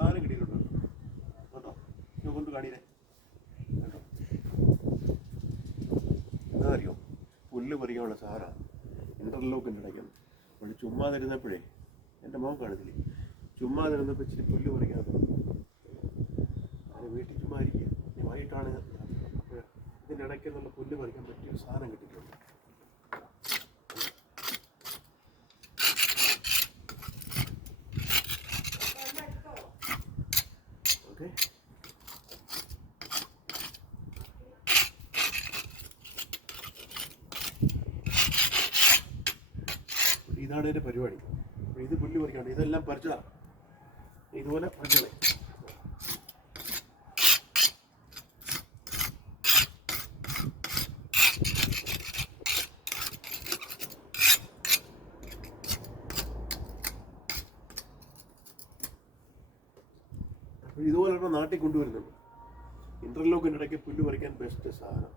സാധനം കിട്ടിയിട്ടുണ്ട് കേട്ടോ. ഞാൻ കൊണ്ട് കാണിയേ കേട്ടോ. എന്താ അറിയോ, പുല്ല് പറിക്കാനുള്ള സാധനമാണ് ഇൻ്റർലോക്കിൻ്റെ ഇടയ്ക്കുന്നത്. അപ്പോൾ ചുമ്മാ തരുന്നപ്പോഴേ എൻ്റെ മോൻ കാണത്തില്ലേ, ചുമ്മാ തരുന്നപ്പോൾ ഇച്ചിരി പുല്ല് പറിക്കാതെ അതിന് വീട്ടിൽ ചുമ്മാ ഇരിക്കുക. ഇനി വൈകിട്ടാണ് അപ്പോൾ ഇതിൻ്റെ ഇടയ്ക്ക് നല്ല പുല്ല് പറിക്കാൻ പറ്റിയ സാധനം കിട്ടിയിട്ടുണ്ട്. ഓക്കെ, ഇതാണ് എൻ്റെ പരിപാടി. അപ്പോൾ ഇത് പുല്ല് പറിക്കാണ്ട് ഇതെല്ലാം പറിച്ചതാണ്, ഇതുപോലെ പറിച്ചോളെ. അപ്പോൾ ഇതുപോലെ നാട്ടിൽ കൊണ്ടുവരുന്നുണ്ട്. ഇൻ്റർലോക്കിൻ്റെ ഇടയ്ക്ക് പുല്ല് പറിക്കാൻ ബെസ്റ്റ് സാധനം.